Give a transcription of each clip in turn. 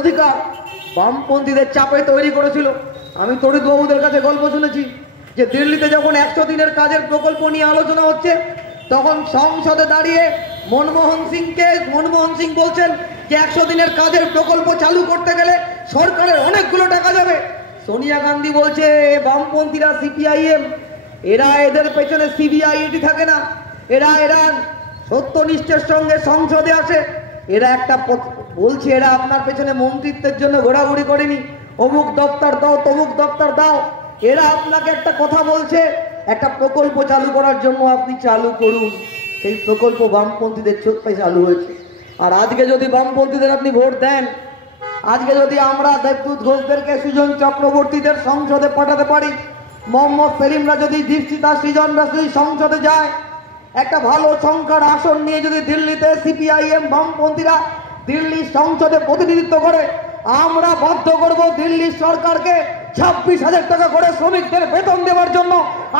অধিকার বামপন্থীদের চাপে তৈরি করেছিল। আমি তড়িৎ বাবুদের কাছে গল্প শুনেছি যে দিল্লিতে যখন 100 দিনের কাজের প্রকল্প নিয়ে আলোচনা হচ্ছে, তখন সংসদে দাঁড়িয়ে মনমোহন সিং বলছেন যে 100 দিনের কাজের প্রকল্প চালু করতে গেলে সরকারের অনেকগুলো টাকা যাবে। সোনিয়া গান্ধী বলছে বামপন্থীরা সিপিআইএম, এদের পেছনে সিবিআই ইডি থাকে না, এরা সত্যনিষ্ঠের সঙ্গে সংসদে আসে। এরা একটা বলছে এরা আপনার পেছনে মন্ত্রিত্বের জন্য ঘোরাঘুরি করেনি, অমুক দপ্তর দাও তমুক দপ্তর দাও। এরা আপনাকে একটা কথা বলছে, একটা প্রকল্প চালু করার জন্য আপনি চালু করুন। সেই প্রকল্প বামপন্থীদের চোখে চালু হয়েছে। আর আজকে যদি বামপন্থীদের আপনি ভোট দেন, আজকে যদি আমরা দেবদূত ঘোষদেরকে, সুজন চক্রবর্তীদের সংসদে পাঠাতে পারি, মোহাম্মদ সেলিমরা যদি, দীপশিতা সৃজনরা যদি সংসদে যায়, একটা ভালো সংখ্যার আসন নিয়ে যদি দিল্লিতে সিপিআইএম বামপন্থীরা দিল্লির সংসদে প্রতিনিধিত্ব করে, আমরা বাধ্য করব দিল্লির সরকারকে 26,000 টাকা করে শ্রমিকদের বেতন দেওয়ার জন্য।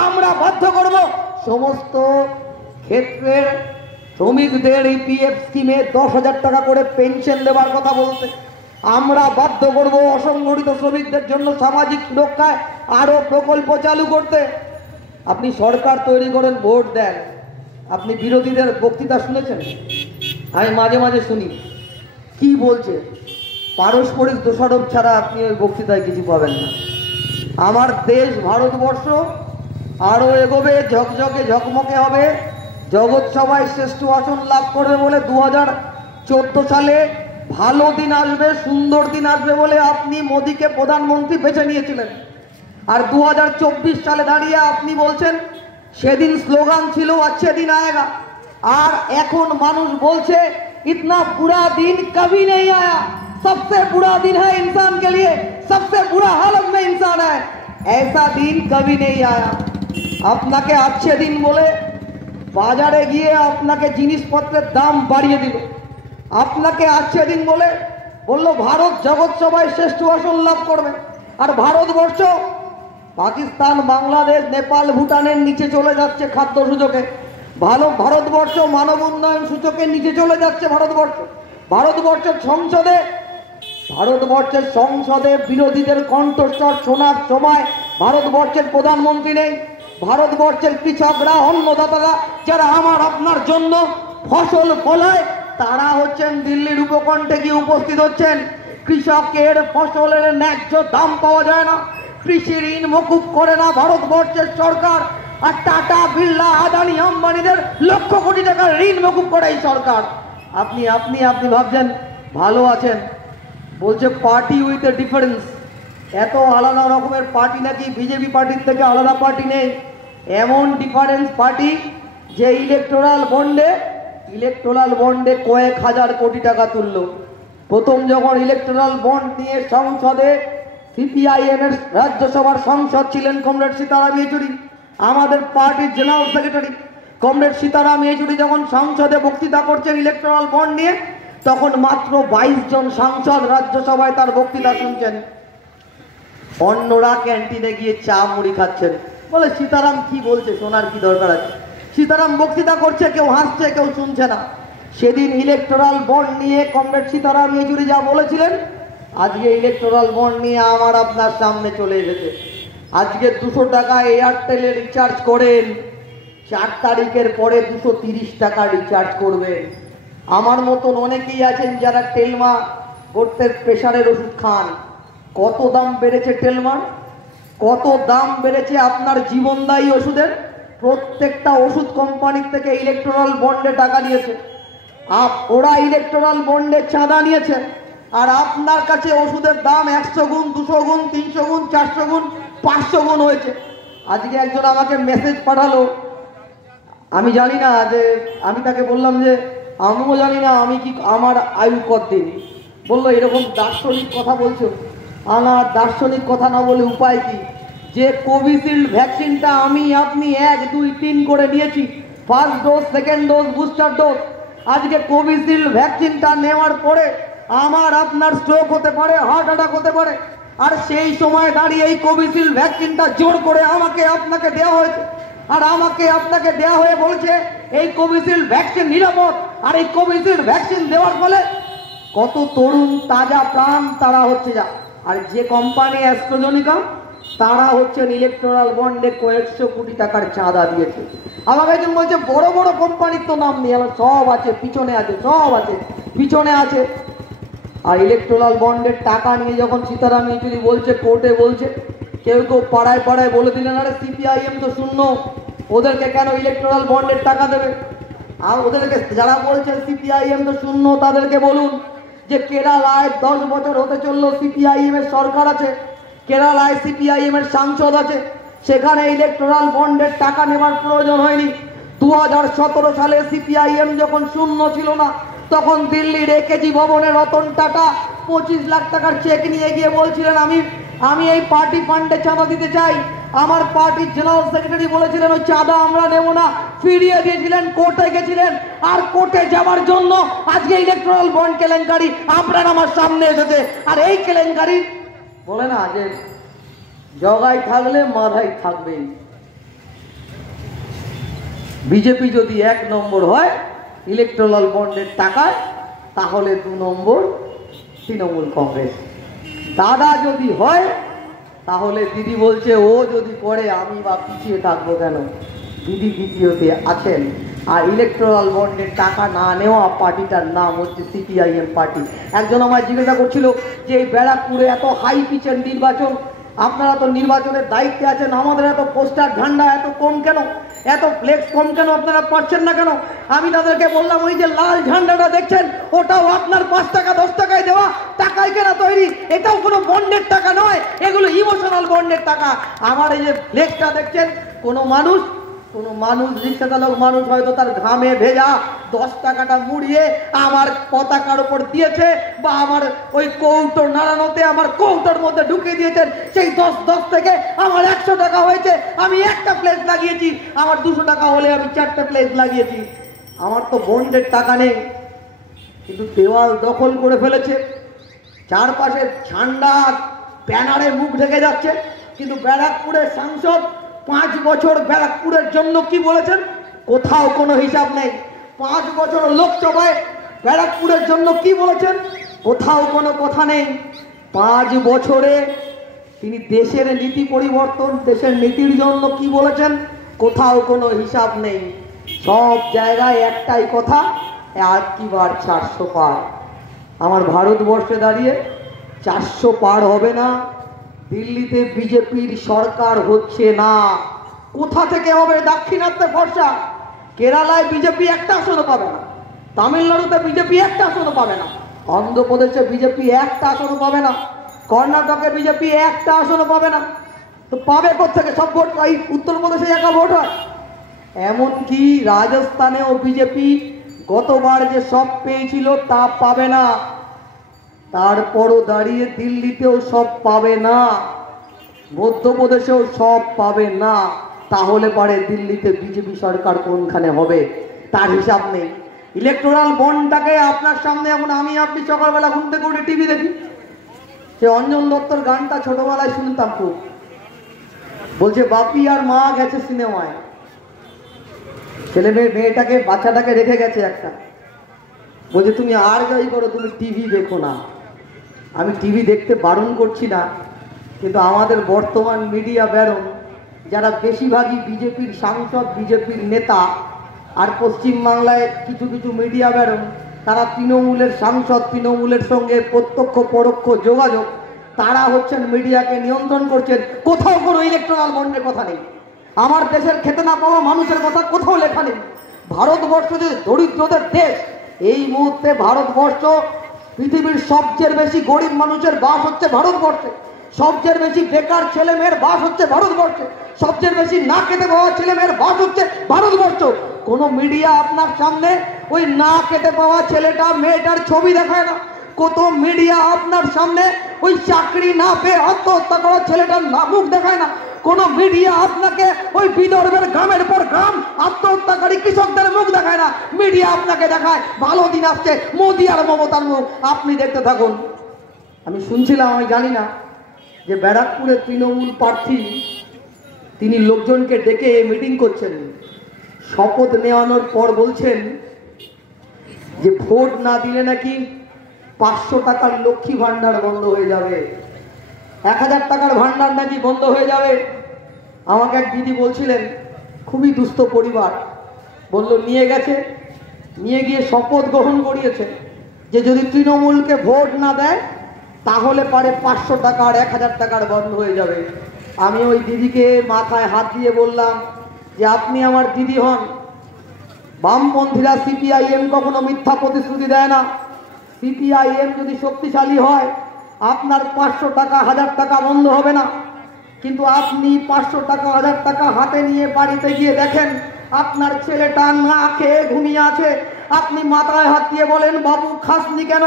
আমরা বাধ্য করব সমস্ত ক্ষেত্রের শ্রমিকদের ইপিএফ স্কিমে 10,000 টাকা করে পেনশন দেওয়ার কথা বলতে। আমরা বাধ্য করব অসংগঠিত শ্রমিকদের জন্য সামাজিক সুরক্ষায় আরো প্রকল্প চালু করতে। আপনি সরকার তৈরি করেন, ভোট দেন। আপনি বিরোধীদের বক্তৃতা শুনেছেন? আমি মাঝে মাঝে শুনি কি বলছে, পারস্পরিক দোষারোপ ছাড়া আপনি ওই বক্তৃতায় কিছু পাবেন না। আমার দেশ ভারতবর্ষ আরো এগোবে, ঝকঝকে ঝকমকে হবে, জগৎ সভায় শ্রেষ্ঠ আসন লাভ করবে বলে 2014 সালে ভালো দিন আসবে, সুন্দর দিন আসবে বলে আপনি মোদীকে প্রধানমন্ত্রী বেছে নিয়েছিলেন। আর 2024 সালে দাঁড়িয়ে আপনি বলছেন সেদিন স্লোগান ছিল আচ্ছা দিন আয়েগা, আর এখন মানুষ বলছে इतना बुरा दिन कभी नहीं आया, सबसे बुरा दिन है इंसान के लिए, सबसे बुरा हालत में इंसान है, ऐसा दिन कभी नहीं आया। আপনাকে अच्छे दिन বলে বাজারে গিয়ে আপনাকে জিনিসপত্রের দাম বাড়িয়ে দিল। আপনাকে अच्छे दिन বলে বলল ভারত জগৎ সভায় শ্রেষ্ঠ আসন লাভ করবে, আর ভারতবর্ষ পাকিস্তান, বাংলাদেশ, নেপাল, ভুটানের নিচে চলে যাচ্ছে খাদ্য সূচকে। ভারতবর্ষ মানব উন্নয়ন সূচকের নিচে চলে যাচ্ছে। ভারতবর্ষের সংসদে বিরোধীদের কণ্ঠস্বর শোনার সময় ভারতবর্ষের প্রধানমন্ত্রী নেই। ভারতবর্ষের কৃষকরা, অন্নদাতারা, যারা আমার আপনার জন্য ফসল ফলায়, তারা হচ্ছেন দিল্লির উপকণ্ঠে গিয়ে উপস্থিত হচ্ছেন। কৃষকের ফসলের ন্যায্য দাম পাওয়া যায় না, কৃষি ঋণ মকুব করে না ভারতবর্ষের সরকার। আর টাটা, বিড়লা, আদানি, আম্বানিদের লক্ষ কোটি টাকার ঋণ মকুব করে এই সরকার। আপনি ভাবছেন ভালো আছেন, বলছে পার্টি উইথ এ ডিফারেন্স। এত আলাদা রকমের পার্টি নাকি বিজেপি পার্টির থেকে আলাদা পার্টি নেই। এমন ডিফারেন্স পার্টি যে ইলেকটোরাল বন্ডে কয়েক হাজার কোটি টাকা তুলল। প্রথম যখন ইলেকটোরাল বন্ড নিয়ে সংসদে সিপিআইএম এর রাজ্যসভার সংসদ ছিলেন কমরেড সীতারাম ইয়েচুরি, আমাদের পার্টির general secretary comrade Sitaram Yechury যখন সংসদে বক্তৃতা করছেন ইলেকটোরাল বন্ড নিয়ে, তখন মাত্র 22 জন সাংসদ রাজ্যসভায় তার বক্তৃতা শুনছেন। অন্যরা ক্যান্টিনে গিয়ে চা মুড়ি খাচ্ছেন। বলে সীতারাম কি বলছে, শোনার কি দরকার আছে? সীতারাম বক্তৃতা করছে, কেউ হাসছে, কেউ শুনছে না। সেদিন ইলেকটোরাল বন্ড নিয়ে কমরেড সীতারাম ইয়েচুরি যা বলেছিলেন, আজকে ইলেকটোরাল বন্ড নিয়ে আমার আপনার সামনে চলে এসেছে। আজকে 200 টাকা এয়ারটেলে রিচার্জ করেন, 4 তারিখের পরে 230 টাকা রিচার্জ করবেন। আমার মতন অনেকেই আছেন যারা টেলমা করতে প্রেশারের ওষুধ খান। কত দাম বেড়েছে টেলমার, কত দাম বেড়েছে আপনার জীবনদায়ী ওষুধের। প্রত্যেকটা ওষুধ কোম্পানির থেকে ইলেকটোরাল বন্ডে টাকা নিয়েছে, ওরা ইলেকটোরাল বন্ডে চাঁদা নিয়েছে। আর আপনার কাছে ওষুধের দাম 100 গুণ, 200 গুণ, 300 গুণ, 400 গুণ, 500 গুণ হয়েছে। আজকে একজন আমাকে মেসেজ পাঠালো, আমি জানি না, যে আমি তাকে বললাম যে আমিও জানি না আমি কি, আমার আয়ু কতদিন। বললো এরকম দার্শনিক কথা বলছো। আমার দার্শনিক কথা না বলে উপায় কি? যে কোভিশিল্ড ভ্যাকসিনটা আমি আপনি 1, 2, 3 করে নিয়েছি, first dose, second dose, booster dose. আজকে কোভিশিল্ড ভ্যাকসিনটা নেওয়ার পরে আমার আপনার স্ট্রোক হতে পারে, হার্ট অ্যাটাক হতে পারে। আর সেই সময় দাঁড়িয়ে এই কোভিশিল্ড ভ্যাকসিনটা জোর করে আমাকে আপনাকে দেওয়া হয়েছে। আর আমাকে আপনাকে দেওয়া হয়ে বলছে এই কোভিশিল্ড ভ্যাকসিন নিরাপদ। আর এই কোভিশিল্ড ভ্যাকসিন দেওয়ার ফলে কত তরুণ তাজা প্রাণ তারা হচ্ছে যা। আর যে কোম্পানি অ্যাস্ট্রাজেনেকা তারা হচ্ছেন ইলেকট্রাল বন্ডে কয়েকশো কোটি টাকার চাঁদা দিয়েছে। আমাকে একজন বলছে বড় বড় কোম্পানির তো নাম নেই, আমার সব আছে পিছনে আছে, সব আছে পিছনে আছে। আর ইলেকট্রাল বন্ডের টাকা নিয়ে যখন সীতারাম ইয়েচুরি বলছে, কোর্টে বলছে, কেউ কেউ পাড়ায় পাড়ায় বলে দিলেন আরে সিপিআইএম তো শূন্য, ওদেরকে কেন ইলেকট্রাল বন্ডের টাকা দেবে। আর ওদেরকে যারা বলছেন সিপিআইএম তো শূন্য তাদেরকে বলুন যে কেরালায় 10 বছর হতে চললো সিপিআইএম এর সরকার আছে, কেরালায় সিপিআইএম এর সাংসদ আছে, সেখানে ইলেকট্রাল বন্ডের টাকা নেবার প্রয়োজন হয়নি। 2017 সালে সিপিআইএম যখন শূন্য ছিল না, তখন দিল্লির একেজি ভবনে রতন টাটা 25 লাখ টাকার চেক নিয়ে গিয়ে বলছিলেন আমি এই পার্টি ফান্ডে চাঁদা দিতে চাই। আমার পার্টির জেনারেল সেক্রেটারি বলেছিলেন ওই চাঁদা আমরা নেব না, ফিরিয়ে দিয়েছিলেন, কোর্টে গেছিলেন। আর কোর্টে যাওয়ার জন্য আজকে ইলেকট্রাল বন্ড কেলেঙ্কারি আপনার আমার সামনে এসেছে। আর এই কেলেঙ্কারি বলে না যে জগায় থাকলে মাথায় থাকবেই। বিজেপি যদি 1 নম্বর হয় ইলেকট্রাল বন্ডের টাকায়, তাহলে 2 নম্বর তৃণমূল কংগ্রেস। দাদা যদি হয় তাহলে দিদি বলছে ও যদি করে আমি বা পিছিয়ে থাকবো কেন, দিদি দ্বিতীয়তে আছেন। আর ইলেকট্রাল বন্ডের টাকা না নেওয়া পার্টিটার নাম হচ্ছে সিপিআইএম পার্টি। একজন আমায় জিজ্ঞাসা করছিল যে এই ব্যারাকপুরে এত হাই পিচের নির্বাচন, আপনারা তো নির্বাচনের দায়িত্বে আছেন, আমাদের এত পোস্টার ঝান্ডা এত কম কেন, এত ফ্লেক্স কম কেন, আপনারা পাচ্ছেন না কেন? আমি তাদেরকে বললাম ওই যে লাল ঝান্ডাটা দেখছেন ওটাও আপনার 5 টাকা 10 টাকায় দেওয়া টাকায় কেনা তৈরি, এটাও কোনো বন্ডের টাকা নয়, এগুলো ইমোশনাল বন্ডের টাকা। আমার এই যে ফ্লেক্সটা দেখছেন, কোনো মানুষ রিক্সা চালক মানুষ হয়তো তার ঘামে ভেজা 10 টাকাটা মুড়িয়ে আমার পতাকার উপর দিয়েছে, বা আমার ওই কৌটোর নাড়ানোতে আমার কৌটোর মধ্যে ঢুকিয়ে দিয়েছেন, সেই 10 থেকে আমার 100 টাকা হয়েছে, আমি একটা প্লেট লাগিয়েছি, আমার 200 টাকা হলে আমি 4টে প্লেট লাগিয়েছি। আমার তো বন্ডের টাকা নেই, কিন্তু দেওয়াল দখল করে ফেলেছে, চারপাশে ঝান্ডা ব্যানারে মুখ ঢেকে যাচ্ছে। কিন্তু ব্যারাকপুরের সাংসদ 5 বছর ব্যারাকপুরের জন্য কি বলেছেন কোথাও কোনো হিসাব নেই। 5 বছর লোকসভায় ব্যারাকপুরের জন্য কি বলেছেন কোথাও কোনো কথা নেই। 5 বছরে তিনি দেশের নীতি পরিবর্তন, দেশের নীতির জন্য কি বলেছেন কোথাও কোনো হিসাব নেই। সব জায়গায় একটাই কথা, আর কি বার 400 পার। আমার ভারতবর্ষে দাঁড়িয়ে 400 পার হবে না। দিল্লিতে বিজেপির সরকার হচ্ছে না, কোথা থেকে হবে? দাক্ষিণাত্যে ভরসা। কেরালায় বিজেপি একটা আসনও পাবে না, তামিলনাড়ুতে বিজেপি একটা আসনও পাবে না, অন্ধ্রপ্রদেশে বিজেপি একটা আসনও পাবে না, কর্ণাটকে বিজেপি একটা আসনও পাবে না। তো পাবে কোথেকে? সব ভোট এই উত্তরপ্রদেশে একা ভোট হয়। এমনকি রাজস্থানেও বিজেপি গতবার যে সব পেয়েছিল তা পাবে না, তারপরও দাঁড়িয়ে দিল্লিতেও সব পাবে না, মধ্যপ্রদেশেও সব পাবে না। তাহলে পারে দিল্লিতে বিজেপি সরকার কোনখানে হবে তার হিসাব নেই। ইলেকট্রাল বন্ডটাকে আপনার সামনে, এখন আমি আপনি সকালবেলা ঘুম থেকে উঠে টিভি দেখি, সে অঞ্জন দত্তর গানটা ছোটবেলায় শুনতাম খুব, বলছে বাপি আর মা গেছে সিনেমায়, ছেলে মেয়েটাকে বাচ্চাটাকে রেখে গেছে একটা, বলছে তুমি আর যাই করো তুমি টিভি দেখো না। আমি টিভি দেখতে বারণ করছি না, কিন্তু আমাদের বর্তমান মিডিয়া ব্যারন যারা বেশিরভাগই বিজেপির সাংসদ, বিজেপির নেতা, আর পশ্চিমবাংলায় কিছু কিছু মিডিয়া ব্যারন তারা তৃণমূলের সাংসদ, তৃণমূলের সঙ্গে প্রত্যক্ষ পরোক্ষ যোগাযোগ, তারা হচ্ছেন মিডিয়াকে নিয়ন্ত্রণ করছেন। কোথাও কোনো ইলেকট্রাল বন্ডের কথা নেই, আমার দেশের খেতে না পাওয়া মানুষের কথা কোথাও লেখা নেই। ভারতবর্ষ যে দরিদ্রদের দেশ, এই মুহূর্তে ভারতবর্ষ পৃথিবীর সবচেয়ে বেশি গরিব মানুষের বাস হচ্ছে ভারতবর্ষে, সবচেয়ে বেশি বেকার ছেলে মেয়ের বাস হচ্ছে ভারতবর্ষে, সবচেয়ে বেশি না খেতে পাওয়া ছেলে মেয়ের বাস হচ্ছে ভারতবর্ষ। কোনো মিডিয়া আপনার সামনে ওই না খেতে পাওয়া ছেলেটা মেয়েটার ছবি দেখায় না, কত মিডিয়া আপনার সামনে ওই চাকরি না পেয়ে আত্মহত্যা করা ছেলেটার মুখ দেখায় না, কোন মিডিয়া আপনাকে ওই বিদর্ভের গ্রামের পর গ্রাম আত্মহত্যাকারী কৃষকদের মুখ দেখায় না। মিডিয়া আপনাকে দেখায় ভালো দিন আসছে, মোদি আর মমতার মুখ। আপনি দেখতে থাকুন। আমি শুনছিলাম, আমি জানি না, যে ব্যারাকপুরের তৃণমূল প্রার্থী তিনি লোকজনকে ডেকে মিটিং করছেন, শপথ নেওয়ানোর পর বলছেন যে ভোট না দিলে নাকি 500 টাকার লক্ষ্মী ভান্ডার বন্ধ হয়ে যাবে, 1000 টাকার ভান্ডার নাকি বন্ধ হয়ে যাবে। আমাকে এক দিদি বলছিলেন, খুবই দুস্থ পরিবার, বলল নিয়ে গেছে, নিয়ে গিয়ে শপথ গ্রহণ করিয়েছে যে যদি তৃণমূলকে ভোট না দেয় তাহলে পারে 500 টাকা আর 1000 টাকার বন্ধ হয়ে যাবে। আমি ওই দিদিকে মাথায় হাত দিয়ে বললাম যে আপনি আমার দিদি হন, বামপন্থীরা সিপিআইএম কখনো মিথ্যা প্রতিশ্রুতি দেয় না। সিপিআইএম যদি শক্তিশালী হয় আপনার 500 টাকা 1000 টাকা বন্ধ হবে না, কিন্তু আপনি 500 টাকা 1000 টাকা হাতে নিয়ে বাড়িতে গিয়ে দেখেন আপনার ছেলেটা না খেয়ে ঘুমিয়ে আছে, আপনি মাথায় হাত দিয়ে বলেন বাবু খাসনি কেন?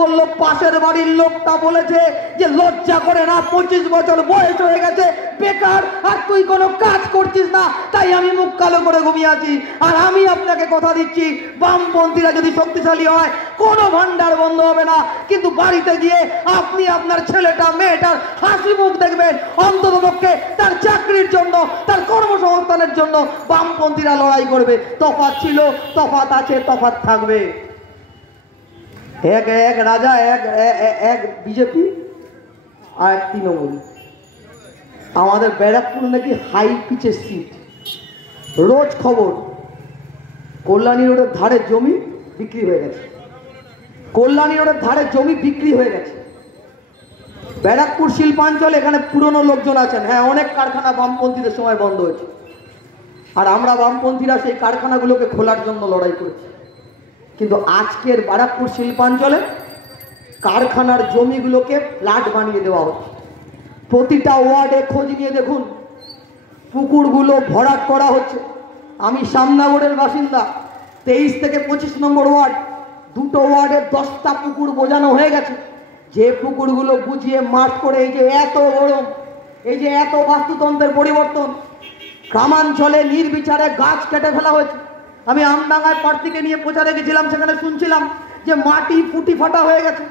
বলল পাশের বাড়ির লোকটা বলেছে যে লজ্জা করে না, 25 বছর বয়স হয়ে গেছে, বেকার, আর তুই কোনো কাজ করছিস না, তাই আমি মুখ কালো করে ঘুমিয়ে আছি। আর আমি আপনাকে কথা দিচ্ছি বামপন্থীরা যদি শক্তিশালী হয় কোনো ভান্ডার বন্ধ হবে না, কিন্তু বাড়িতে গিয়ে আপনি আপনার ছেলেটা মেয়েটার হাসি মুখ দেখবেন। অন্ততপক্ষে তার চাকরির জন্য, তার কর্মসংস্থানের জন্য বামপন্থীরা লড়াই করবে। তফাৎ ছিল, তফাৎ আছে, তফাৎ থাকবে। এক রাজা, এক বিজেপি আর এক তৃণমূল। আমাদের ব্যারাকপুর নাকি হাই পিচের সিট, রোজ খবর কল্যাণী রোডের ধারে জমি বিক্রি হয়ে গেছে, কল্যাণী রোডের ধারে জমি বিক্রি হয়ে গেছে। ব্যারাকপুর শিল্পাঞ্চল, এখানে পুরনো লোকজন আছেন, হ্যাঁ অনেক কারখানা বামপন্থীদের সময় বন্ধ হয়েছে, আর আমরা বামপন্থীরা সেই কারখানাগুলোকে খোলার জন্য লড়াই করেছি। কিন্তু আজকের ব্যারাকপুর শিল্পাঞ্চলে কারখানার জমিগুলোকে ফ্ল্যাট বানিয়ে দেওয়া হচ্ছে। প্রতিটা ওয়ার্ডে খোঁজ নিয়ে দেখুন পুকুরগুলো ভরাট করা হচ্ছে। আমি শ্যামনগরের বাসিন্দা, 23 থেকে 25 নম্বর ওয়ার্ড, দুটো ওয়ার্ডে 10টা পুকুর বোঝানো হয়ে গেছে। যে পুকুরগুলো বুঝিয়ে মাঠ করে, এই যে এত গরম, এই যে এত বাস্তুতন্ত্রের পরিবর্তন, গ্রামাঞ্চলে নির্বিচারে গাছ কেটে ফেলা হয়েছে। আমি আমডাঙ্গায় প্রার্থীকে নিয়ে প্রচারে গেছিলাম, সেখানে শুনছিলাম যে মাটি ফুটি ফাটা হয়ে গেছে,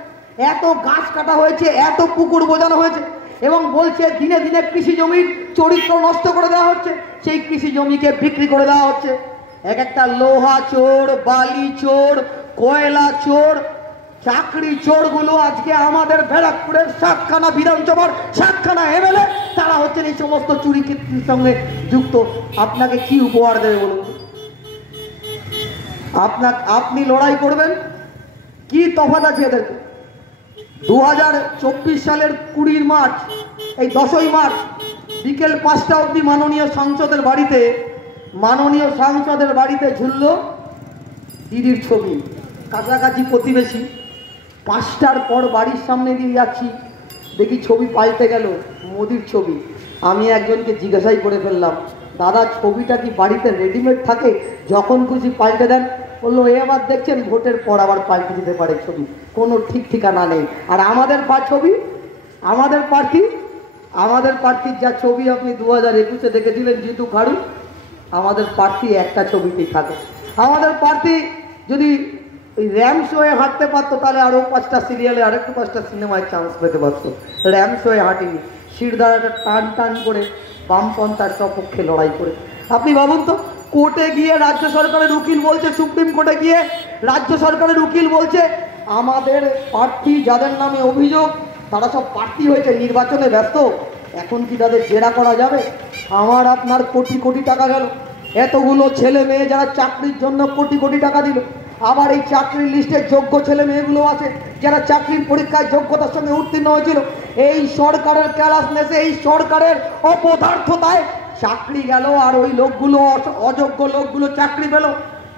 এত গাছ কাটা হয়েছে, এত পুকুর বোঝানো হয়েছে, এবং বলছে দিনে দিনে কৃষি জমির চরিত্র নষ্ট করে দেওয়া হচ্ছে, সেই কৃষি জমিকে বিক্রি করে দেওয়া হচ্ছে। এক একটা লোহা চোর, বালি চোর, কয়লা চোর, চাকরি চোরগুলো আজকে আমাদের ব্যারাকপুরের 7খানা বিধানসভার 7খানা এমএলএ, তারা হচ্ছেন এই সমস্ত চুরি কীর্তির সঙ্গে যুক্ত। আপনাকে কি উপহার দেবে বলুন? আপনি লড়াই করবেন, কি তফাৎ আছে এদেরকে? 2024 সালের 20 মার্চ, এই 10ই মার্চ বিকেল 5টা অবধি মাননীয় সাংসদের বাড়িতে ঝুলল দিদির ছবি, কাছাকাছি প্রতিবেশী। 5টার পর বাড়ির সামনে দিয়ে যাচ্ছি, দেখি ছবি পাল্টে গেল, মোদির ছবি। আমি একজনকে জিজ্ঞাসাই করে ফেললাম, দাদা ছবিটা কি বাড়িতে রেডিমেড থাকে, যখন খুশি পাল্টে দেন? বললো এবার দেখছেন ভোটের পর আবার পাল্টে দিতে পারে ছবি, কোনো ঠিক ঠিকানা নেই। আর আমাদের ছবি, আমাদের প্রার্থীর যা ছবি আপনি 2021-এ দেখেছিলেন জিতু খাড়ু, আমাদের প্রার্থী একটা ছবিতেই থাকে। আমাদের প্রার্থী যদি ওই র্যামস হয়ে হাঁটতে পারতো তাহলে আরও 5টা সিরিয়ালে, আরেকটু 5টা সিনেমায় চান্স পেতে পারতো। র্যামস হয়ে হাঁটিনি, শিরদাঁড়াটা টান টান করে বামপন্থার সপক্ষে লড়াই করে। আপনি ভাবুন তো, কোর্টে গিয়ে রাজ্য সরকারের উকিল বলছে, সুপ্রিম কোর্টে গিয়ে রাজ্য সরকারের উকিল বলছে আমাদের প্রার্থী যাদের নামে অভিযোগ তারা সব প্রার্থী হয়েছে, নির্বাচনে ব্যস্ত, এখন কি তাদের জেরা করা যাবে? আমার আপনার কোটি কোটি টাকা গেল, এতগুলো ছেলে মেয়ে যারা চাকরির জন্য কোটি কোটি টাকা দিল, আবার এই চাকরির লিস্টে যোগ্য ছেলে মেয়েগুলো আছে যারা চাকরির পরীক্ষায় যোগ্যতার সঙ্গে উত্তীর্ণ হয়েছিল। এই সরকারের কেয়ারলেসনেসে, এই সরকারের অপদার্থতায় চাকরি গেল, আর ওই লোকগুলো, অযোগ্য লোকগুলো চাকরি পেল।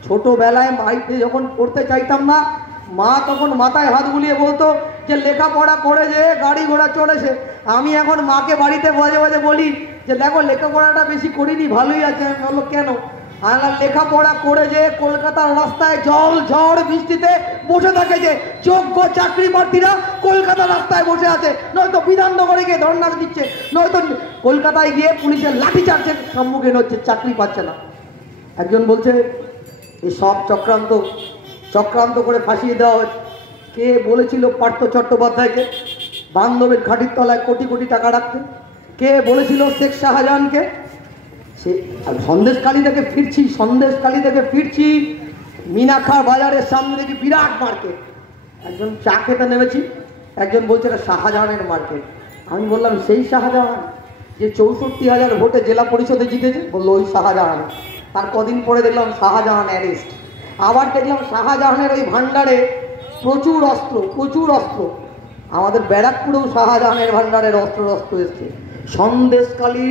ছোটবেলায় বাড়িতে যখন পড়তে চাইতাম না, মা তখন মাথায় হাত বুলিয়ে বলতো যে লেখাপড়া করে যে গাড়ি ঘোড়া চড়েছে। আমি এখন মাকে বাড়িতে মাঝে মাঝে বলি যে দেখো লেখাপড়াটা বেশি করিনি, ভালোই আছে। আমি বললো কেন? আর লেখাপড়া করে যে কলকাতার রাস্তায় জল ঝড় বৃষ্টিতে বসে থাকে, যে যোগ্য চাকরি প্রার্থীরা কলকাতার রাস্তায় বসে আছে, নয়তো বিধাননগরে গিয়ে ধর্ণা দিচ্ছে, নয়তো কলকাতায় গিয়ে পুলিশের লাঠিচার্জের সম্মুখীন হচ্ছে, চাকরি পাচ্ছে না। একজন বলছে এই সব চক্রান্ত করে ফাঁসিয়ে দেওয়া হয়েছে। কে বলেছিল পার্থ চট্টোপাধ্যায়কে বান্ধবের ঘাটির তলায় কোটি কোটি টাকা রাখতে? কে বলেছিল শেখ শাহজাহানকে? সে সন্দেশখালী থেকে ফিরছি, মিনাখা বাজারের সামনে দেখি বিরাট মার্কেট, একজন চা খেতে নেমেছি, একজন বলছে এটা শাহজাহানের মার্কেট। আমি বললাম সেই শাহজাহান যে 64,000 ভোটে জেলা পরিষদে জিতেছে? বললো ওই শাহজাহান। তার কদিন পরে দেখলাম শাহজাহান অ্যারেস্ট। আবার দেখলাম শাহজাহানের ওই ভান্ডারে প্রচুর অস্ত্র। আমাদের ব্যারাকপুরেও শাহজাহানের ভান্ডারের অস্ত্র এসছে। সন্দেশখালী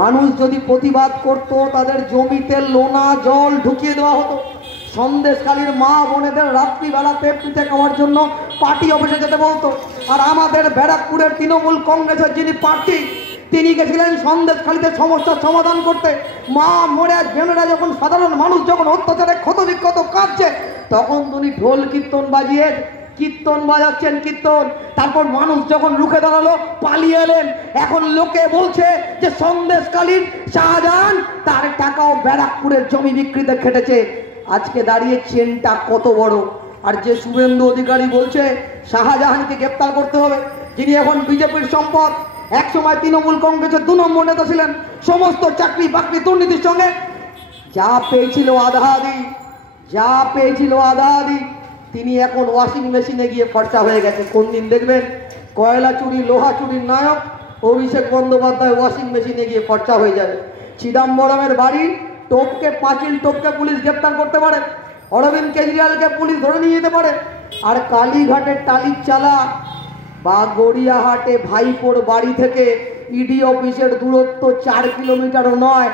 মানুষ যদি প্রতিবাদ করত, তাদের জমিতে লোনা জল ঢুকিয়ে দেওয়া হতো। সন্দেশখালীর মা বোনেদের রাত্রিবেলাতে পিঠে খাওয়ার জন্য পার্টি অফিসে যেতে বলতো। আর আমাদের ব্যারাকপুরের তৃণমূল কংগ্রেসের যিনি প্রার্থী, তিনি গেছিলেন সন্দেশখালীতে সমস্যার সমাধান করতে। মা মরে বোনেরা যখন, সাধারণ মানুষ যখন অত্যাচারে ক্ষতবিক্ষত কাঁদছে, তখন তিনি ঢোল কীর্তন বাজাচ্ছেন কীর্তন। তারপর মানুষ যখন রুখে দাঁড়ালো, পালিয়ে এলেন। এখন লোকে বলছে যে সন্দেশখালীর শাহজাহান তার টাকাও ব্যারাকপুরের জমি বিক্রিতে খেটেছে। আজকে দাঁড়িয়ে চেনটা কত বড়। আর যে শুভেন্দু অধিকারী বলছে শাহজাহানকে গ্রেপ্তার করতে হবে, যিনি এখন বিজেপির সম্পদ, একসময় তৃণমূল কংগ্রেসের 2 নম্বর নেতা ছিলেন, সমস্ত চাকরি বাকরি দুর্নীতির সঙ্গে যা পেয়েছিল আধা আধি, তিনি এখন ওয়াশিং মেশিনে গিয়ে খরচা হয়ে গেছে। কোন দিন দেখবেন কয়লা চুরি লোহা চুরির নায়ক অভিষেক বন্দ্যোপাধ্যায় ওয়াশিং মেশিনে গিয়ে খরচা হয়ে যাবে। চিদম্বরমের বাড়ি পাঁচিল টপকে পুলিশ গ্রেপ্তার করতে পারে, অরবিন্দ কেজরিওয়ালকে পুলিশ ধরে নিয়ে যেতে পারে। আর কালীঘাটের টালির চালা বা গড়িয়াহাটে ভাইপোর বাড়ি থেকে ইডি অফিসের দূরত্ব 4 কিলোমিটারও নয়।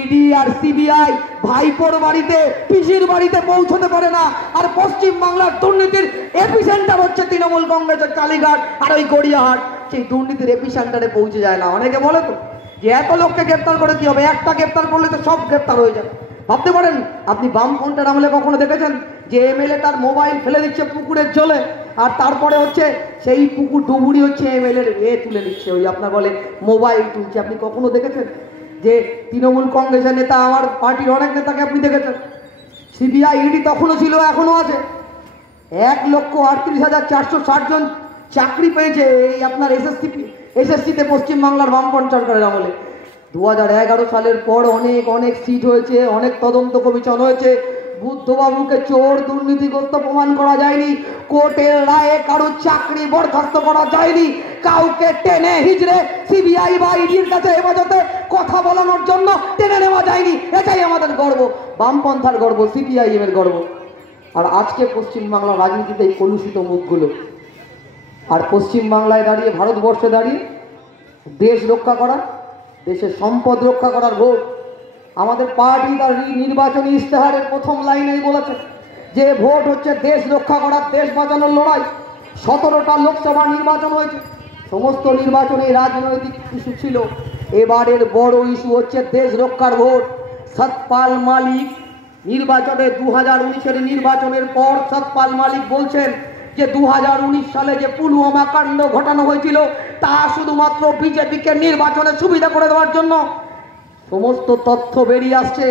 ইডি আর সিবিআই ভাইপোর বাড়িতে, পিসির বাড়িতে পৌঁছতে পারে না। আর পশ্চিম বাংলার দুর্নীতির এপিসেন্টার হচ্ছে তৃণমূল কংগ্রেসের কালীঘাট আর ওই গড়িয়াহাট। সেই দুর্নীতির এপিসেন্টারে পৌঁছে যায় না। অনেকে বলে তো যে এত লোককে গ্রেপ্তার করে কি হবে, একটা গ্রেপ্তার করলে তো সব গ্রেপ্তার হয়ে যাবে। ভাবতে পারেন আপনি বামফ্রন্টের আমলে কখনো দেখেছেন যে এমএলএ তার মোবাইল ফেলে দিচ্ছে পুকুরের জলে, আর তারপরে হচ্ছে সেই পুকুর ডুবুরি হচ্ছে এমএলএর তুলে নিচ্ছে, ওই আপনার বলে মোবাইল তুলছে? আপনি কখনো দেখেছেন যে তৃণমূল কংগ্রেসের নেতা, আমার পার্টির অনেক নেতাকে আপনি দেখেছেন? সিবিআই ইডি তখনও ছিল, এখনো আছে। 1,38,460 জন চাকরি পেয়েছে এই আপনার এসএসসিতে পশ্চিমবাংলার বামফ্রন্ট সরকারের আমলে। 2011 সালের পর অনেক সিট হয়েছে, অনেক তদন্ত কমিশন হয়েছে। বুদ্ধবাবুকে চোর দুর্নীতিগ্রস্ত প্রমাণ করা যায়নি, কোর্টের রায়ে কারোর চাকরি বরখাস্ত করা যায়নি, কাউকে টেনে হিজড়ে সিবিআই বা ইডির কাছে হেফাজতে কথা বলানোর জন্য টেনে নেওয়া যায়নি। এটাই আমাদের গর্ব, বামপন্থার গর্ব, সিপিআইএম এর গর্ব। আর আজকে পশ্চিমবাংলার রাজনীতিতে এই কলুষিত মুখগুলো, আর পশ্চিমবাংলায় দাঁড়িয়ে, ভারতবর্ষে দাঁড়িয়ে দেশ রক্ষা করা, দেশের সম্পদ রক্ষা করার ভোট। আমাদের পার্টি তার নির্বাচনী ইশতেহারের প্রথম লাইনেই বলেছে যে ভোট হচ্ছে দেশ রক্ষা করার, দেশ বাঁচানোর লড়াই। 17টা লোকসভা নির্বাচন হয়েছে, সমস্ত নির্বাচনে রাজনৈতিক ইস্যু ছিল। এবারের বড় ইস্যু হচ্ছে দেশ রক্ষার ভোট। সতপাল মালিক নির্বাচনে 2019-এর নির্বাচনের পর সতপাল মালিক বলছেন যে 2019 সালে যে পুলওয়ামা কাণ্ড ঘটানো হয়েছিল তা শুধুমাত্র বিজেপিকে নির্বাচনে সুবিধা করে দেওয়ার জন্য। সমস্ত তথ্য বেরিয়ে আসছে।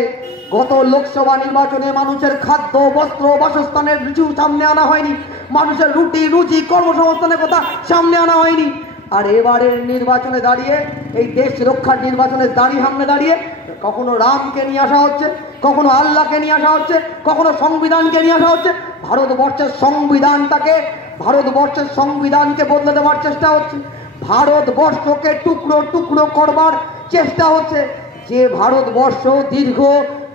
গত লোকসভা নির্বাচনে মানুষের খাদ্য, বস্ত্র, বাসস্থানের রিচু সামনে আনা হয়নি, মানুষের রুটি রুজি কর্মসংস্থানের কথা সামনে আনা হয়নি। আর এবারের নির্বাচনে দাঁড়িয়ে, এই দেশ রক্ষার নির্বাচনে সামনে দাঁড়িয়ে কখনো রামকে নিয়ে আসা হচ্ছে, কখনো আল্লাহকে নিয়ে আসা হচ্ছে, কখনো সংবিধানকে নিয়ে আসা হচ্ছে। ভারতবর্ষের সংবিধানকে বদলে দেওয়ার চেষ্টা হচ্ছে, ভারতবর্ষকে টুকরো টুকরো করবার চেষ্টা হচ্ছে। যে ভারতবর্ষ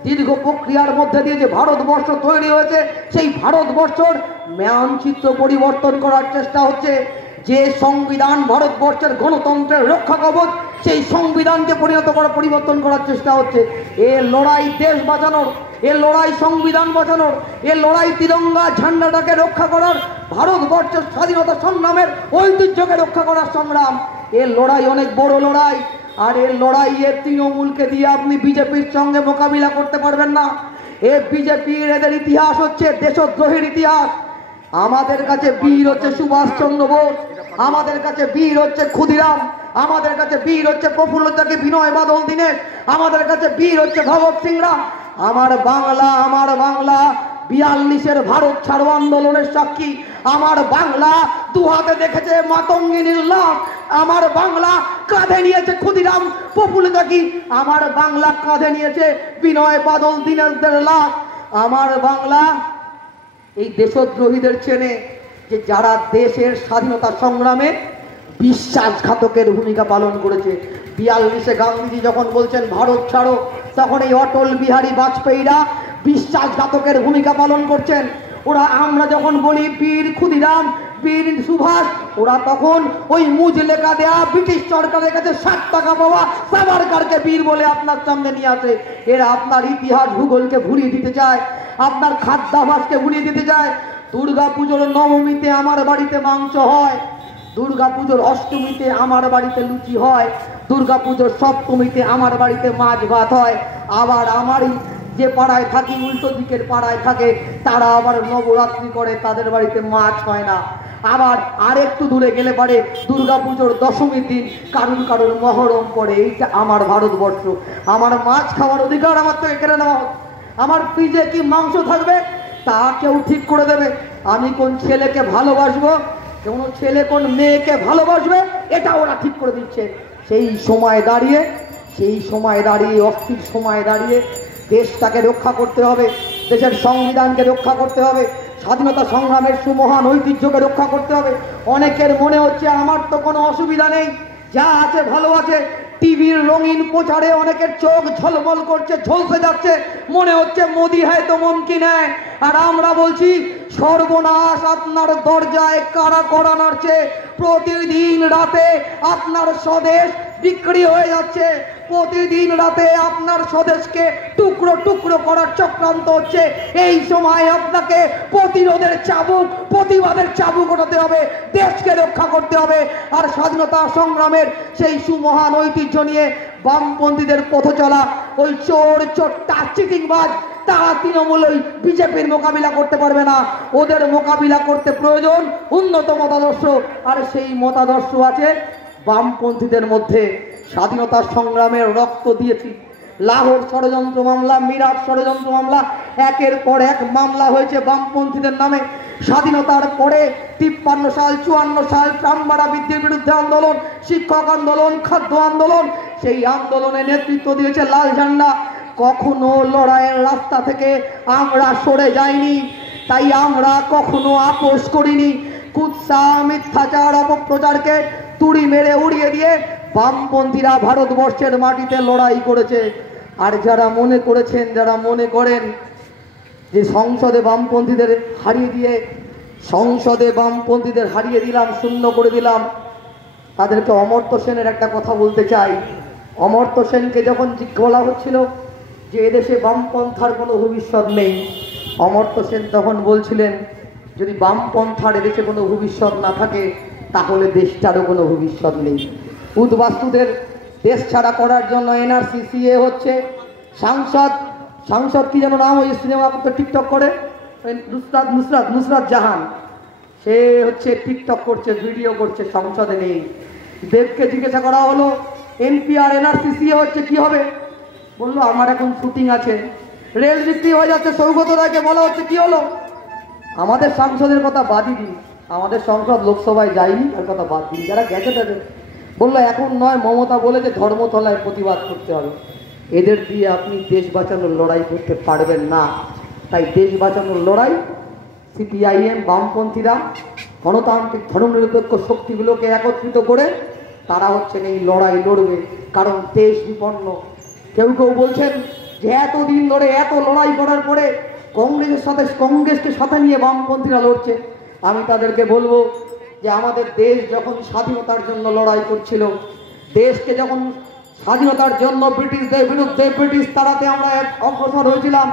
দীর্ঘ প্রক্রিয়ার মধ্যে দিয়ে যে ভারতবর্ষ তৈরি হয়েছে, সেই ভারতবর্ষের মানচিত্র পরিবর্তন করার চেষ্টা হচ্ছে। যে সংবিধান ভারতবর্ষের গণতন্ত্রের রক্ষা কবচ, সেই সংবিধানকে পরিবর্তন করার চেষ্টা হচ্ছে। এ লড়াই দেশ বাঁচানোর, এ লড়াই সংবিধান বাঁচানোর, এ লড়াই তিরঙ্গা ঝান্ডাটাকে রক্ষা করার, ভারতবর্ষের স্বাধীনতা সংগ্রামের ঐতিহ্যকে রক্ষা করার সংগ্রাম। এ লড়াই অনেক বড় লড়াই। আর এর লড়াইয়ে তৃণমূলকে দিয়ে আপনি বিজেপির সঙ্গে মোকাবিলা করতে পারবেন না। বিজেপির এদের ইতিহাস হচ্ছে দেশদ্রোহের ইতিহাস। আমাদের কাছে বীর হচ্ছে সুভাষচন্দ্র বোস, আমাদের কাছে বীর হচ্ছে ক্ষুদিরাম, আমাদের কাছে বীর হচ্ছে প্রফুল্ল চাকি, বিনয় বাদল দীনেশ, আমাদের কাছে বীর হচ্ছে ভগৎ সিংরা। আমার বাংলা 42-এর ভারত ছাড়ো আন্দোলনের সাক্ষী। আমার বাংলা দুহাতে দেখেছে মাতঙ্গিনীর লাশ। আমার বাংলা কাঁধে নিয়েছে ক্ষুদিরাম, প্রফুল্ল চাকি। আমার বাংলা কাঁধে নিয়েছে বিনয় বাদল দীনেশদের লাশ। আমার বাংলা এই দেশদ্রোহীদের চেনে, যে যারা দেশের স্বাধীনতা সংগ্রামে বিশ্বাসঘাতকের ভূমিকা পালন করেছে। 42-এ গান্ধীজি যখন বলছেন ভারত ছাড়ো, তখন এই অটল বিহারী বাজপেয়ীরা বিশ্বাসঘাতকের ভূমিকা পালন করছেন। ওরা আমরা যখন বলি বীর ক্ষুদিরাম, বীর সুভাষ, ওরা তখন ওই মুজলেখা দেয়া ব্রিটিশ সরকারের কাছে 60 টাকা পাওয়া সাভারকারকে বীর বলে আপনার সামনে নিয়ে আসে। এরা আপনার ইতিহাস ভূগোলকে ভুলিয়ে দিতে চায়, আপনার খাদ্যাভাসকে ভুলিয়ে দিতে চায়। দুর্গা পুজোর নবমীতে আমার বাড়িতে মাংস হয়, দুর্গা পুজোর অষ্টমীতে আমার বাড়িতে লুচি হয়, দুর্গা পুজোর সপ্তমীতে আমার বাড়িতে মাছ ভাত হয়। আবার আমারই যে পাড়ায় থাকি, উল্টো দিকের পাড়ায় থাকে, তারা আবার নবরাত্রি করে, তাদের বাড়িতে মাছ হয় না। আবার আরেকটু দূরে গেলে পারে দুর্গা পুজোর দশমীর দিন কারুর কারুর মহরম পড়ে। এইটা আমার ভারতবর্ষ। আমার মাছ খাওয়ার অধিকার আমার থেকে কেড়ে নেওয়া হোক। আমার ফ্রিজে কি মাংস থাকবে তা কেউ ঠিক করে দেবে। আমি কোন ছেলেকে ভালোবাসবো, কোন ছেলে কোন মেয়েকে ভালোবাসবে, এটা ওরা ঠিক করে দিচ্ছে। সেই সময় দাঁড়িয়ে অস্থির সময় দাঁড়িয়ে দেশটাকে রক্ষা করতে হবে, দেশের সংবিধানকে রক্ষা করতে হবে, স্বাধীনতা সংগ্রামের সুমহান ঐতিহ্যকে রক্ষা করতে হবে। অনেকের মনে হচ্ছে আমার তো কোনো অসুবিধা নেই, যা আছে ভালো আছে। টিভির রঙিন প্রচারে অনেকের চোখ ঝলমল করছে, ঝলসে যাচ্ছে, মনে হচ্ছে মোদি হ্যায় তো মুমকিন হ্যায়। আর আমরা বলছি সর্বনাশ আপনার দরজায় কারা করা নাড়ছে। প্রতিদিন রাতে আপনার স্বদেশ বিক্রি হয়ে যাচ্ছে, প্রতিদিন রাতে আপনার স্বদেশকে টুকরো টুকরো করার চক্রান্ত হচ্ছে। এই সময় আপনাকে প্রতিরোধের চাবুক, প্রতিবাদের চাবুক ওঠাতে হবে, দেশকে রক্ষা করতে হবে। আর স্বাধীনতা সংগ্রামের সেই সুমহান ঐতিহ্য নিয়ে বামপন্থীদের পথ চলা ওই চোর চোট্টা চিটিংবাজ, তারা তৃণমূল ওই বিজেপির মোকাবিলা করতে পারবে না। ওদের মোকাবিলা করতে প্রয়োজন উন্নত মতাদর্শ, আর সেই মতাদর্শ আছে বামপন্থীদের মধ্যে। স্বাধীনতা সংগ্রামের রক্ত দিয়েছি। লাহোর ষড়যন্ত্র মামলা, মিরাট ষড়যন্ত্র মামলা, একের পর এক মামলা হয়েছে বামপন্থীদের নামে। স্বাধীনতার পরে 53 সাল, 54 সাল ট্রামবাড়া বৃদ্ধির বিরুদ্ধে আন্দোলন, শিক্ষক আন্দোলন, খাদ্য আন্দোলন, সেই আন্দোলনে নেতৃত্ব দিয়েছে লাল ঝান্ডা। কখনো লড়াইয়ের রাস্তা থেকে আমরা সরে যাইনি, তাই আমরা কখনো আপোষ করিনি। কুৎসা, মিথ্যাচার, অপপ্রচারকে তুড়ি মেরে উড়িয়ে দিয়ে বামপন্থীরা ভারতবর্ষের মাটিতে লড়াই করেছে। আর যারা মনে করেছেন, যারা মনে করেন যে সংসদে বামপন্থীদের হারিয়ে দিলাম, শূন্য করে দিলাম, তাদেরকে অমর্ত্য সেনের একটা কথা বলতে চাই। অমর্ত্য সেনকে যখন বলা হচ্ছিল যে এদেশে বামপন্থার কোনো ভবিষ্যৎ নেই, অমর্ত্য সেন তখন বলছিলেন যদি বামপন্থার এদেশে কোনো ভবিষ্যৎ না থাকে তাহলে দেশটারও কোনো ভবিষ্যৎ নেই। উদ্বাস্তুদের দেশ ছাড়া করার জন্য এনআরসি, সিএ হচ্ছে। সাংসদ কি যেন নাম, ওই সিনেমা করতে টিকটক করে, নুসরাত জাহান, সে হচ্ছে টিকটক করছে, ভিডিও করছে, সংসদে নেই। দেবকে জিজ্ঞাসা করা হলো এনপিআর, এনআরসি, সিএ হচ্ছে, কি হবে? বললো আমার এখন শুটিং আছে। রেল বিক্রি হয়ে যাচ্ছে, সৌগত রায়কে বলা হচ্ছে, কি হলো? আমাদের সাংসদের কথা বাদই দিন, আমাদের সংসদ লোকসভায় যায়নি, তার কথা বাদ দিন, যারা গেছে তাদের। বললো এখন নয়, মমতা বলেছে ধর্মতলায় প্রতিবাদ করতে হবে। এদের দিয়ে আপনি দেশ বাঁচানোর লড়াই করতে পারবেন না। তাই দেশ বাঁচানোর লড়াই সিপিআইএম, বামপন্থীরা, গণতান্ত্রিক ধর্মনিরপেক্ষ শক্তিগুলোকে একত্রিত করে তারা হচ্ছেন এই লড়াই লড়বে, কারণ দেশ বিপন্ন। কেউ কেউ বলছেন যে এতদিন ধরে এত লড়াই করার পরে কংগ্রেসকে সাথে নিয়ে বামপন্থীরা লড়ছে। আমি তাদেরকে বলবো যে আমাদের দেশ যখন স্বাধীনতার জন্য লড়াই করছিল, দেশকে যখন স্বাধীনতার জন্য ব্রিটিশদের বিরুদ্ধে, ব্রিটিশ তাড়াতে আমরা অগ্রসর হয়েছিলাম,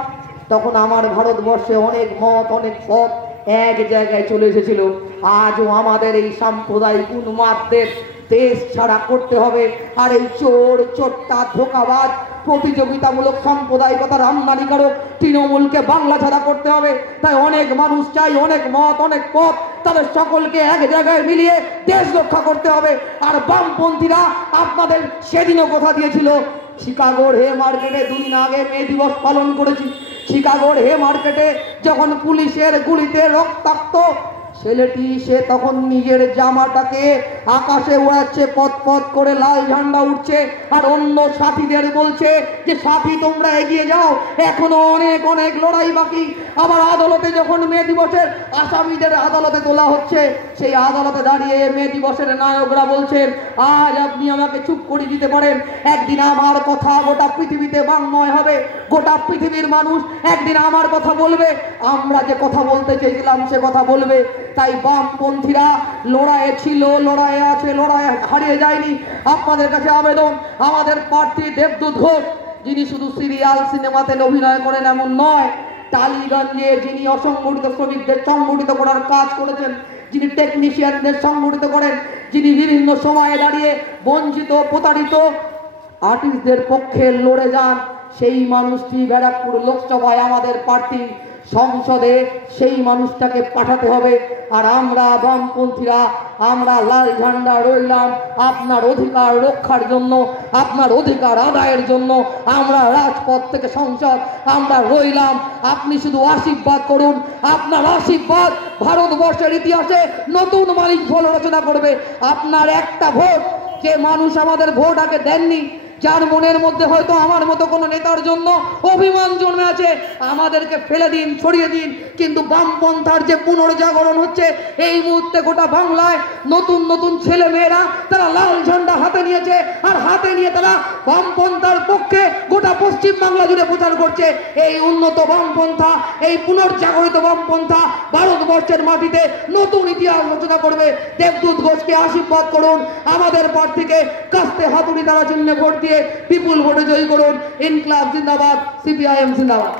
তখন আমার ভারতবর্ষে অনেক মত, অনেক পথ এক জায়গায় চলে এসেছিল। আজও আমাদের এই সাম্প্রদায়িক উন্মাদদের দেশ ছাড়া করতে হবে। আর এই চোর চোট্টা ধোঁকাবাজ প্রতিযোগিতামূলক সাম্প্রদায়িকতার আমদানিকারক তৃণমূলকে বাংলা ছাড়া করতে হবে। তাই অনেক মানুষ চাই, অনেক মত, অনেক পথ, তাদের সকলকে এক জায়গায় মিলিয়ে দেশ রক্ষা করতে হবে। আর বামপন্থীরা আপনাদের সেদিনও কথা দিয়েছিল। শিকাগোর হে মার্কেটে দুদিন আগে মে দিবস পালন করেছি। শিকাগোর হে মার্কেটে যখন পুলিশের গুলিতে রক্তাক্ত ছেলেটি সে তখন নিজের জামাটাকে আকাশে উড়াচ্ছে, পথ পথ করে লাল ঝান্ডা উঠছে, আর অন্য সাথীদের বলছে যে সাথী তোমরা এগিয়ে যাও, এখনো অনেক অনেক লড়াই বাকি। আবার আদালতে যখন মে দিবসের আসামিদের আদালতে তোলা হচ্ছে, সেই আদালতে দাঁড়িয়ে মে দিবসের নায়করা বলছেন আজ আপনি আমাকে চুপ করে দিতে পারেন, একদিন আমার কথা গোটা পৃথিবীতে বাংময় হবে, গোটা পৃথিবীর মানুষ একদিন আমার কথা বলবে, আমরা যে কথা বলতে চেয়েছিলাম সে কথা বলবে। তাই বামপন্থীরা লড়াইয়ে ছিল, লড়াইয়ে আছে, লড়াই হারিয়ে যায়নি। আপনাদের কাছে আবেদন, আমাদের প্রার্থী দেবদূত ঘোষ, যিনি শুধু সিরিয়াল সিনেমাতে অভিনয় করেন এমন নয়, টালিগঞ্জে যিনি অসংগঠিত শ্রমিকদের সংগঠিত করার কাজ করেছেন, যিনি টেকনিশিয়ানদের সংগঠিত করেন, যিনি বিভিন্ন সময়ে দাঁড়িয়ে বঞ্চিত প্রতারিত আর্টিস্টদের পক্ষে লড়ে যান, সেই মানুষটি ব্যারাকপুর লোকসভায় আমাদের প্রার্থী, সংসদে সেই মানুষটাকে পাঠাতে হবে। আর আমরা বামপন্থীরা আমরা লাল ঝান্ডা রইলাম আপনার অধিকার রক্ষার জন্য, আপনার অধিকার আদায়ের জন্য। আমরা রাজপথ থেকে সংসদ আমরা রইলাম, আপনি শুধু আশীর্বাদ করুন। আপনার আশীর্বাদ ভারতবর্ষের ইতিহাসে নতুন মালিক ফল রচনা করবে। আপনার একটা ভোট, যে মানুষ আমাদের ভোট আগে দেননি, যার মনের মধ্যে হয়তো আমার মতো কোনো নেতার জন্য অভিমান জন্মে আছে, আমাদেরকে ফেলে দিন, ছড়িয়ে দিন। কিন্তু বামপন্থার যে পুনর্জাগরণ হচ্ছে, এই মুহূর্তে গোটা বাংলায় নতুন নতুন ছেলে মেয়েরা তারা লাল ঝান্ডা হাতে নিয়েছে, আর হাতে নিয়ে তারা বামপন্থার পক্ষে গোটা পশ্চিম বাংলা জুড়ে প্রচার করছে। এই উন্নত বামপন্থা, এই পুনর্জাগরিত বামপন্থা ভারতবর্ষের মাটিতে নতুন ইতিহাস রচনা করবে। দেবদূত ঘোষকে আশীর্বাদ করুন, আমাদের প্রার্থীকে কাস্তে হাতুড়ি দ্বারা চিহ্নে ভোট দিয়ে বিপুল ভোটে জয়ী করুন। ইনকলাব জিন্দাবাদ, সিপিআইএম জিন্দাবাদ।